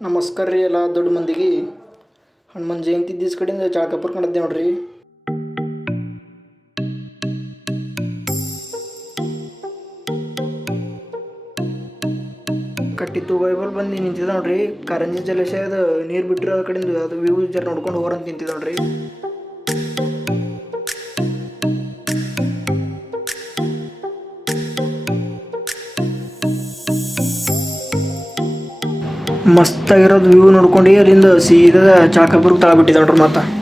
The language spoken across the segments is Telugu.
ನಮಸ್ಕಾರ ರೀ ಎಲ್ಲ ದೊಡ್ಡ ಮಂದಿಗೆ. ಹನುಮನ್ ಜಯಂತಿ ದಿವಸ ಕಡೆಯಿಂದ ಚಾಳಕಪ್ಪರ್ ಕಂಡದ್ದೆ ನೋಡ್ರಿ. ಕಟ್ಟಿತ್ತು ಬೈಬಲ್ ಬಂದು ನಿಂತಿದ್ದ ನೋಡ್ರಿ. ಕಾರಂಜಿ ಜಲಾಶಯದ ನೀರು ಬಿಟ್ಟಿರೋ ಕಡೆಯಿಂದ ಅದು ವ್ಯೂ ಜರ ನೋಡ್ಕೊಂಡು ಹೋರಂತ ನಿಂತಿದ್ದ ನೋಡ್ರಿ. ಮಸ್ತಾಗಿರೋದು ವ್ಯೂ ನೋಡ್ಕೊಂಡು ಅಲ್ಲಿಂದ ಸೀದಾ ಚಾಕಪುರ್ಗೆ ತಳ ಬಿಟ್ಟಿದ್ದ ನೋಡ್ರಿ ಮತ್ತೆ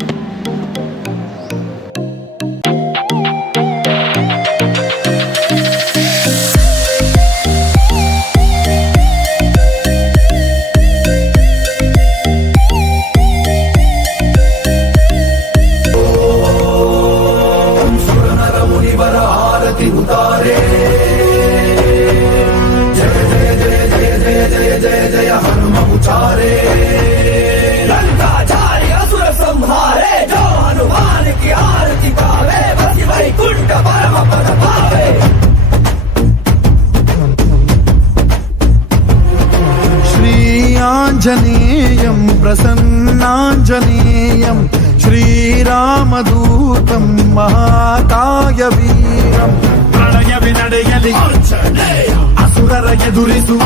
ఆంజనేయం ప్రసన్నాంజనేయం శ్రీరామదూతం మహాకాయ వీరం ప్రళయ వినడయలి అసురర ఎదురిసు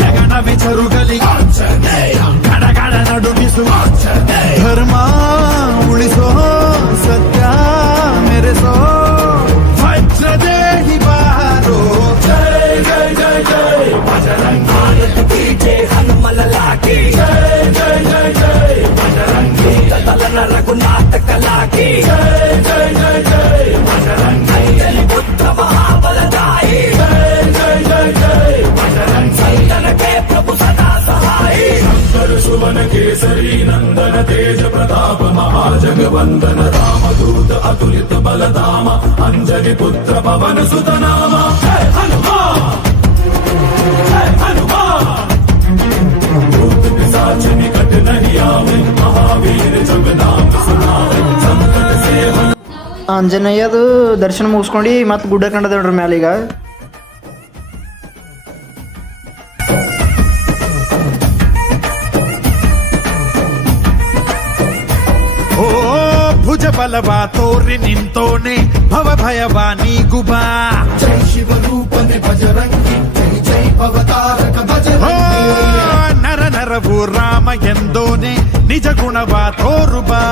జగన విచరుగలి గడగడ నడుగిసు ధర శుభన కేసరి నందన తేజ ప్రతాప మహాజగవందన రామదూత అతులిత బలధామ అంజలి పుత్ర పవన సుతనామ. హనుమా! హనుమా! సాచని కట్ నహియామి మహావీర జగదామ సునామ ದರ್ಶನ ಮುಗಿಸ್ಕೊಂಡು ಮತ್ತೆ ಗುಡ್ಡ ಕಂಡದ ನೋಡ್ರಿ ಮ್ಯಾಲೀಗ ನಿಜಬಲವ ತೋರಿ ನಿಂತೋನೆ ಭವ ಭಯವ ನೀಗುಬಾ ಜೈ ಶಿವರೂಪನೆ ಭಜರಂಗಿ ಜೈ ಜೈ ಭವತಾರಕ ಭಜರಂಗಿ ನರ ನರವು ರಾಮ ಎಂದೋನೆ ನಿಜ ಗುಣವ ತೋರುಬಾ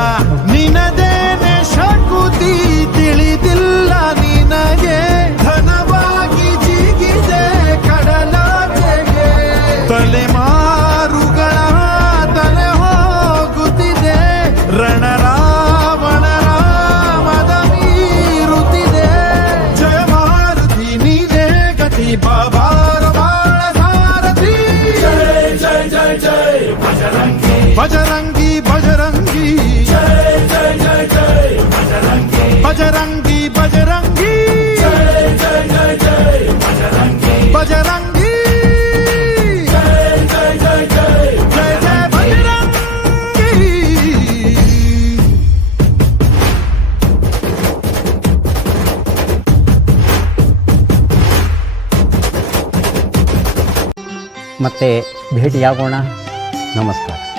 बजरंगी ಬಜರಂಗಿ ಬಜರಂಗಿ जय जय जय जय बजरंगी ಬಜರಂಗಿ ಬಜರಂಗಿ जय जय जय जय बजरंगी ಬಜರಂಗಿ जय जय जय जय ಜಯ ಜಯ ಬಜರಂಗಿ ಮತ್ತೆ ಭೇಟಿಯಾಗೋಣ नमस्कार।